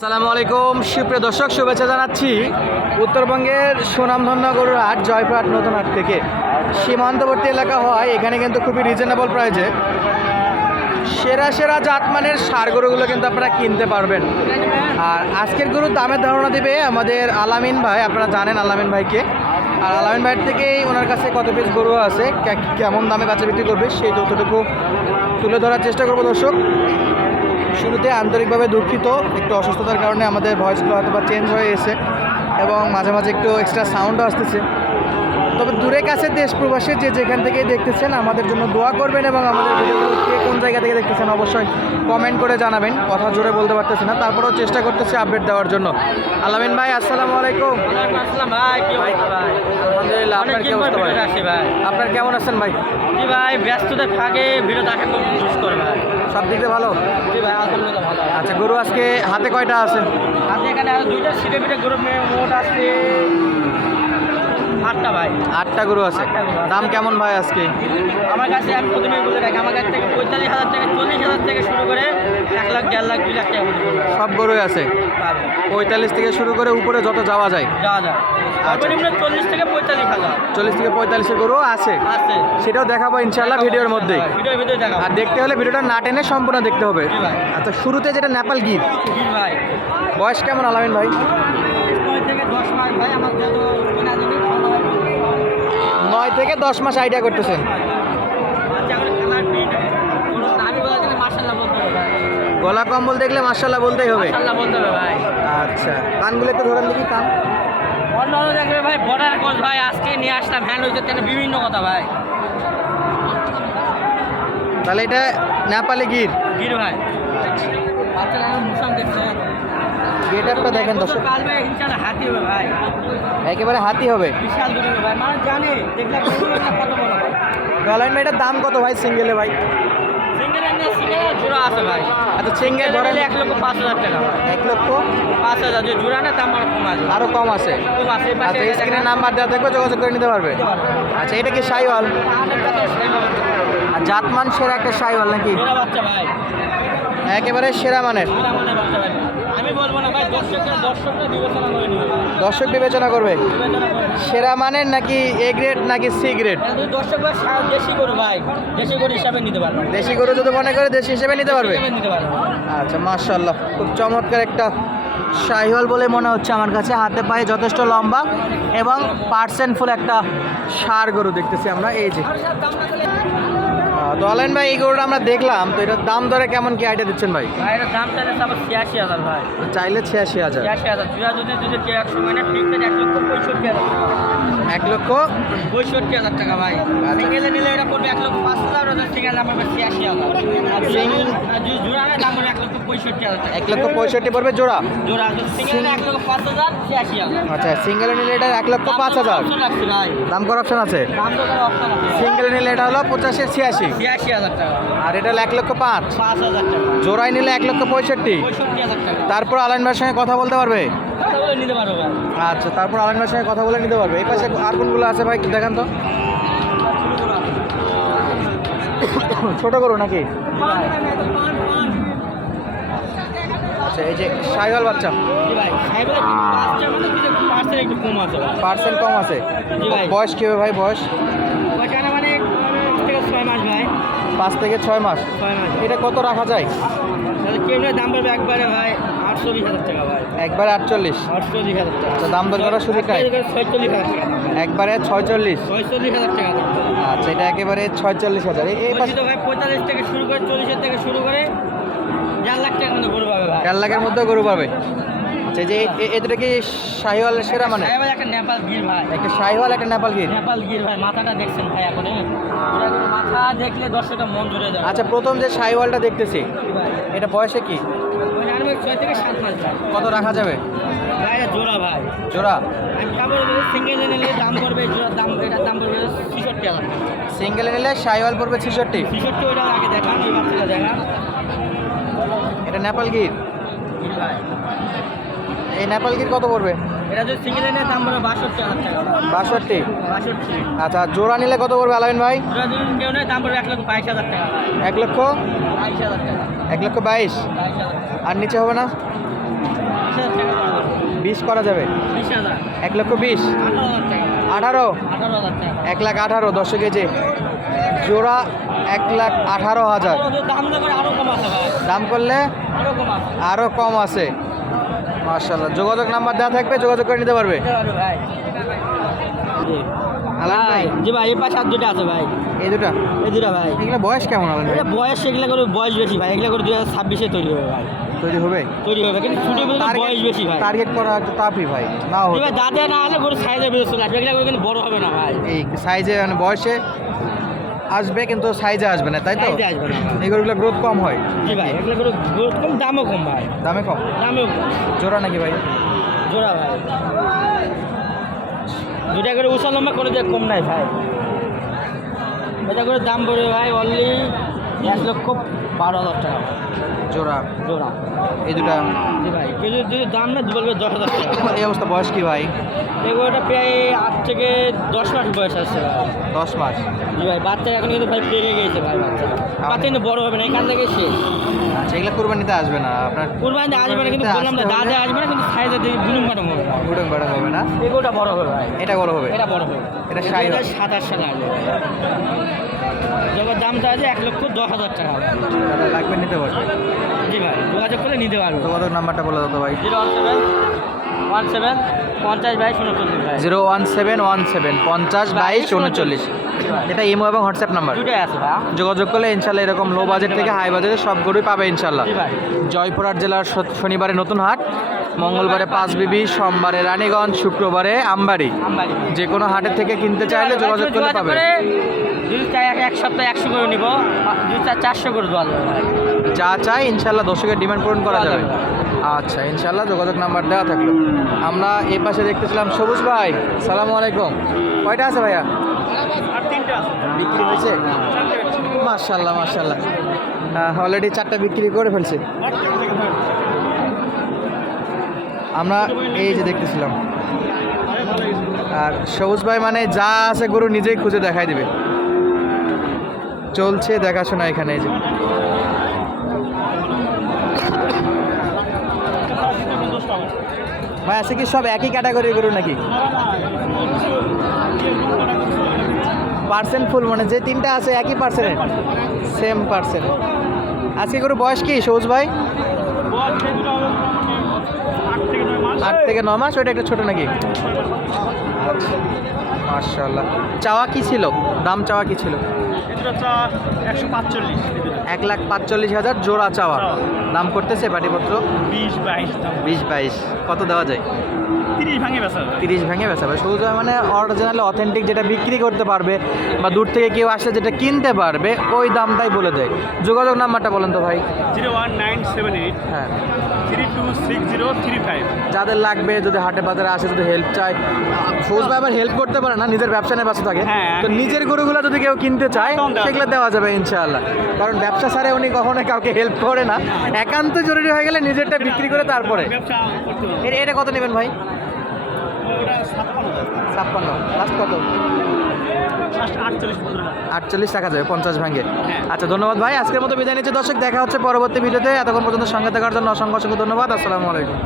আসসালামু আলাইকুম। সুপ্রিয় দর্শক, শুভেচ্ছা জানাচ্ছি উত্তরবঙ্গের সুনামধন্য গরুর হাট জয়পুরহাট নতুন হাট থেকে। সীমান্তবর্তী এলাকা হয় এখানে কিন্তু খুবই রিজনেবল প্রাইজে সেরা সেরা জাতমানের সার গরুগুলো কিন্তু আপনারা কিনতে পারবেন। আর আজকের গরুর দামের ধারণা দিবে আমাদের আলামিন ভাই, আপনারা জানেন আলামিন ভাইকে। আর আলামিন ভাইয়ের থেকেই ওনার কাছে কত পিস গরু আছে কেমন দামে বাচ্চা বিক্রি করবে সেই তথ্যটুকু তুলে ধরার চেষ্টা করব দর্শক। শুরুতে আন্তরিকভাবে দুঃখিত, একটু অসুস্থতার কারণে আমাদের ভয়েসগুলো হয়তো বা চেঞ্জ হয়ে গেছে এবং মাঝে মাঝে একটু এক্সট্রা সাউন্ডও আসতেছে। তবে দূরে কাছে দেশ প্রবাসে যে যেখান থেকেই দেখতেছেন, আমাদের জন্য দোয়া করবেন এবং আমাদের ভিডিওগুলো কে কোন জায়গা থেকে দেখতেছেন অবশ্যই কমেন্ট করে জানাবেন। কথা জোরে বলতে পারতেছি না, তারপরেও চেষ্টা করতেছি আপডেট দেওয়ার জন্য। আলামিন ভাই, আসসালামু আলাইকুম। ভাই? আলহামদুলিল্লাহ আপনার কি অবস্থা ভাই? আসি ভাই। আপনার কেমন আছেন ভাই? কি ভাই ব্যস্ততার ফাঁকে খুব মিস করে ভাই। সব দিক দিয়ে ভালো? জি ভাই আলহামদুলিল্লাহ ভালো। আচ্ছা গরু আজকে হাতে কয়টা আছে? হাতে এখানে আরও দুইটা সিটে পিঠে গরু মোট আছে আটটা ভাই। আটটা গরু আছে। দাম কেমন ভাই আজকে? আমার কাছে আমি প্রথমে বলে রাখি আমার কাছ থেকে পঁয়তাল্লিশ হাজার থেকে চল্লিশ হাজার থেকে শুরু করে এক লাখ দেড় লাখ দুই লাখ টাকা সব গরুই আছে? পঁয়তাল্লিশ থেকে শুরু করে উপরে যত যাওয়া যায়। যাওয়া যায়। চল্লিশ থেকে পঁয়তাল্লিশ হাজার। চল্লিশ থেকে পঁয়তাল্লিশের গরু আছে? আছে। সেটাও দেখাবো ইনশাল্লাহ ভিডিওর মধ্যে আর দেখতে হলে ভিডিওটা না টেনে সম্পূর্ণ দেখতে হবে। আচ্ছা শুরুতে যেটা নেপাল ভাই। বয়স কেমন আলামিন ভাই? থেকে দশ মাস ভাই আমার থেকে দশ মাস আইডিয়া করতেছেন গলা কম্বল দেখলে মার্শাল্লাহ বলতেই হবে। আচ্ছা কানগুলো একটু ধরেন দেখি কান। অন্য অন্য দেখবে ভাই বর্ডার কোচ ভাই আজকে নিয়ে আসলাম হ্যান্ড হইতে তেনে বিভিন্ন কথা ভাই। তাহলে এটা নেপালি গির। গির ভাই। বাচ্চারা মুসাম দেখছে। গেট আপটা দেখেন দর্শক। কাল ভাই হাতি হবে ভাই। একেবারে হাতি হবে। বিশাল দূরে ভাই। এটার দাম কত ভাই সিঙ্গেলে ভাই? জোড়া আছে ভাই। আচ্ছা সিঙ্গেল ধরেন এক লক্ষ পাঁচ হাজার টাকা এক লক্ষ? পাঁচ হাজার। যে জোড়া না দাম আরও কম আছে। আরও কম আছে। এই আচ্ছা। নাম্বার দেওয়া থাকবে যোগাযোগ করে নিতে পারবে। আচ্ছা এটা কি সাইওয়াল? আর জাতমান সেরা একটা সাইওয়াল নাকি? একেবারে সেরা মানের। সেরা বাচ্চা ভাই আমি বলব না ভাই দর্শকরা দর্শকরা বিবেচনা করে দর্শক বিবেচনা করবে? সেরা মানের নাকি এ গ্রেড নাকি সি গ্রেড দর্শক ভাই দেশি গরু ভাই। দেশি গরু হিসাবে নিতে পারবে। দেশি গরু যদি মনে করে দেশি হিসেবে নিতে পারবে? আচ্ছা মার্শাল্লাহ খুব চমৎকার একটা সাইওয়াল বলে মনে হচ্ছে আমার কাছে। হাতে পায়ে যথেষ্ট লম্বা এবং পার্সেন্ট ফুল একটা সার গরু দেখতেছি আমরা। এই যে তো আলাইন ভাই এই গরুটা আমরা দেখলাম তো এটার দাম ধরে কেমন কি আইডিয়া দিচ্ছেন ভাই? ভাই এটার দাম চাইলে তারপর আবার ছিয়াশি হাজার ভাই। চাইলে ছিয়াশি হাজার। ছিয়াশি হাজার। জুয়া যদি যদি একশো মানে ঠিক এক লক্ষ পঁয়ষট্টি হাজার টাকা। এক লক্ষ? পঁয়ষট্টি হাজার টাকা ভাই। সিঙ্গেলে নিলে এটা পড়বে এক লক্ষ পাঁচ হাজার সিঙ্গেল হবে ছিয়াশি হাজার। যদি দাম এক লক্ষ পঁয়ষট্টি এক লক্ষ পঁয়ষট্টি পড়বে জোড়া? জোড়া সিঙ্গেল এক লক্ষ পাঁচ হাজার ছিয়াশি আচ্ছা সিঙ্গেলে নিলে এটা এক লক্ষ পাঁচ হাজার। ভাই। দাম করার অপশন আছে? সিঙ্গেলে নিলে এটা হলো পঁচাশি ছিয়াশি। ছিয়াশি হাজার টাকা। আর এটা হলো এক লক্ষ পাঁচ। পাঁচ হাজার টাকা। জোড়ায় নিলে এক লক্ষ পঁয়ষট্টি। তারপর আলাইন ভাইয়ের সঙ্গে কথা বলতে পারবে? আচ্ছা তারপর আলাইন ভাইয়ের সঙ্গে কথা বলে নিতে পারবে। এই পাশে আর কোনগুলো আছে ভাই দেখান তো। ছোট করো নাকি? আচ্ছা এই যে সাইওয়াল বাচ্চা। মানে পার্সেন্ট একটু কম আছে পার্সেন্ট কম আছে। জি ভাই। বয়স কী ভাই বয়স? মানে পাঁচ থেকে ছয় মাস ভাই। পাঁচ থেকে ছয় মাস। ছয় মাস। এটা কত রাখা যায়? দাম পড়বে একবারে ভাই? আটচল্লিশ হাজার টাকা ভাই। একবারে আটচল্লিশ। আটচল্লিশ হাজার টাকা। দাম দর করার সুযোগ নাই? ছয়চল্লিশ হাজার টাকা। একবারে ছয়চল্লিশ। ছয়চল্লিশ হাজার টাকা আচ্ছা এটা একেবারে ছয়চল্লিশ হাজার। এই- ভাই পঁয়তাল্লিশ থেকে শুরু করে চল্লিশের থেকে শুরু করে চার লাখের মধ্যে গরু পাবে। আচ্ছা যে এটা কি শাহিওয়াল সেরা মানে? একটা নেপাল গির ভাই। একটা শাহিওয়াল একটা নেপাল গির? নেপাল গির ভাই মাথাটা দেখছেন ভাই এখন হ্যাঁ? মাথা দেখলে দর্শকের মন জুড়ে যাবে। আচ্ছা প্রথম যে শাহিওয়ালটা দেখতেছি এটা বয়সে কি? কত রাখা যাবে? জোড়া ভাই। জোড়া? সিঙ্গেল নিলে দাম পড়বে জোড়ার দাম এটার দাম পড়বে ছিষট্টি হাজার টাকা। সিঙ্গেলে নিলে শাহিওয়াল পড়বে ছেষট্টি। ছিষট্টি ওইটা আগে দেখান ওই বাচ্চাটা দেখান। এটা নেপাল গির? গির এই নেপাল গির কত পড়বে? এটা যদি সিঙ্গেল নিলে দাম পড়বে বাষট্টি বাষট্টি? বাষট্টি। আচ্ছা জোড়া নিলে কত পড়বে আলামিন ভাই? জোড়া যদি কেউ নেয় দাম পড়বে এক লক্ষ বাইশ হাজার টাকা এক লক্ষ? বাইশ হাজার টাকা। এক লক্ষ বাইশ? বাইশ হাজার টাকা। আর নিচে হবে না? বিশ করা যাবে? এক লক্ষ বিশ? আঠারো এক লাখ আঠারো দশ কেজি। জোড়া এক লাখ আঠারো হাজার। দাম করলে আরও কম আছে। আরও কম আছে মার্শাল্লাহ যোগাযোগ নাম্বার দেওয়া থাকবে যোগাযোগ করে নিতে পারবে। ভাই। জি ভাই এই পাশে আর দুটো আছে ভাই। এই দুটা এই দুটো ভাই। এগুলো বয়স কেমন এটা বয়স এগুলা করে বয়স বেশি ভাই। এগুলা করে দুই হাজার ছাব্বিশে তৈরি হবে ভাই। তৈরি হবে? তৈরি হবে কিন্তু ছোটো বলতে বয়স বেশি ভাই। টার্গেট করা তাপই ভাই। দাঁতে না হলে গরু সাইজে কিন্তু বড় হবে না ভাই। এই সাইজে মানে বয়সে আসবে কিন্তু সাইজে আসবে না তাই তো? এগুলো আসবে না গরুগুলো গ্রোথ কম হয়? জি ভাই এগুলো গ্রোথ কম দামও কম ভাই। দামে কম? দামে জোড়া নাকি ভাই? জোড়া ভাই। দুটা করে উষা লম্বা করে দেয় কম নাই ভাই। এটা করে দাম পড়বে ভাই অনলি এক লক্ষ বারো হাজার টাকা। জোড়া। জোড়া। এই দুটা। জি ভাই কেউ যদি দাম না বলবে দশ হাজার টাকা। এই অবস্থা বয়স কি ভাই? এগুলোটা প্রায় আট থেকে দশ মাস বয়স আসছে দশ মাস। জি ভাই বাচ্চা এখন কিন্তু ভাই পেকে গেছে ভাই বাচ্চা। বাচ্চা কিন্তু বড় হবে না এখান থেকে শেষ। আচ্ছা এগুলো কোরবানিতে আসবে না আপনার কুরবানিতে আসবে না কিন্তু বললাম না দাদা আসবে না কিন্তু সাইজের দিকে বুলুম কাটম হবে। ভাই। উডং হবে। না? এগুলোটা বড় হবে ভাই। এটা বড় হবে? এটা বড় হবে। এটা সাই হবে। সাত আট সালে আসবে। যখন দামটা আছে এক লক্ষ দশ হাজার টাকা। লাগবে নিতে পারবে? জি ভাই যোগাযোগ করে নিতে পারব। যোগাযোগ নাম্বারটা বলে দাও ভাই। Zero one seven one seven পঞ্চাশ বাইশ উনচল্লিশ ভাই। Zero one seven one seven পঞ্চাশ বাইশ উনচল্লিশ। এটা ইমো এবং হোয়াটসঅ্যাপ নাম্বার। দুটাই আছে যোগাযোগ করলে ইনশাল্লাহ এরকম লো বাজেট থেকে হাই বাজেটে সব গরুই পাবে ইনশাল্লাহ। জয়পুরহাট জেলার শনিবারে নতুন হাট। মঙ্গলবারে পাঁচ বিবি সোমবারে রানীগঞ্জ শুক্রবারে আমবাড়ি। যে কোনো হাটের থেকে কিনতে চাইলে যোগাযোগ করলে পাবে এক- সপ্তাহে একশো করে নিব। দুই চার চারশো করে দেওয়া যা চাই ইনশাল্লাহ দর্শকের ডিমান্ড পূরণ করা যাবে। আচ্ছা ইনশাল্লাহ যোগাযোগ নাম্বার দেওয়া থাকল। আমরা এই পাশে দেখতেছিলাম সবুজ ভাই। সালামু আলাইকুম। কয়টা আছে ভাইয়া? বিক্রি হয়েছে? মার্শাল্লাহ মার্শাল্লাহ অলরেডি চারটা বিক্রি করে ফেলছে। আমরা এই যে দেখতেছিলাম। আর সবুজ ভাই মানে যা আছে গরু নিজেই খুঁজে দেখাই দিবে। চলছে দেখাশোনা এখানে এই যে। ভাই, আছে কি সব একই ক্যাটাগরি গরু নাকি? পার্সেন্ট ফুল মানে যে তিনটা আছে একই পার্সেন্টের সেম পার্সেন্ট আজকে গরু বয়স কি, সবুজ ভাই? আট থেকে নয় মাস? ওইটা একটা ছোট নাকি? মার্শাল্লাহ চাওয়া কি ছিল? দাম চাওয়া কি ছিল? এক লাখ পাঁচচল্লিশ হাজার জোড়া চাওয়া। দাম করতেছে পাটিপত্র? বিশ বাইশ বিশ বাইশ। কত দেওয়া যায়? তিরিশ ভাঙে বেচা যায়। তিরিশ ভেঙে বেচা ভাই শুধু মানে অরিজিনাল অথেন্টিক যেটা বিক্রি করতে পারবে বা দূর থেকে কেউ আসলে যেটা কিনতে পারবে ওই দামটাই বলে দেয়। যোগাযোগ নাম্বারটা বলেন তো ভাই। Zero one nine seven eight হ্যাঁ। Three two six zero three five. যাদের লাগবে যদি হাটে বাজারে আসে যদি হেল্প চায় সবুজ ভাই আবার হেল্প করতে পারে না নিজের ব্যবসা নিয়ে ব্যস্ত থাকে। হ্যাঁ, তো নিজের গরুগুলো যদি কেউ কিনতে চায় সেগুলো দেওয়া যাবে ইনশাআল্লাহ। কারণ ব্যবসা ছাড়ে উনি কখনো কাউকে হেল্প করে না। একান্ত জরুরি হয়ে গেলে নিজেরটা বিক্রি করে তারপরে। হবে। এটা কত নেবেন ভাই? ছাপ্পান্ন লাস্ট কত? আটচল্লিশ টাকা যাবে পঞ্চাশ ভাঙে হ্যাঁ। আচ্ছা ধন্যবাদ ভাই। আজকের মতো বিদায় নিচ্ছে। দর্শক দেখা হচ্ছে পরবর্তী ভিডিওতে। এতক্ষণ পর্যন্ত সঙ্গে থাকার জন্য অসংখ্য অসংখ্য ধন্যবাদ। আসসালামু আলাইকুম।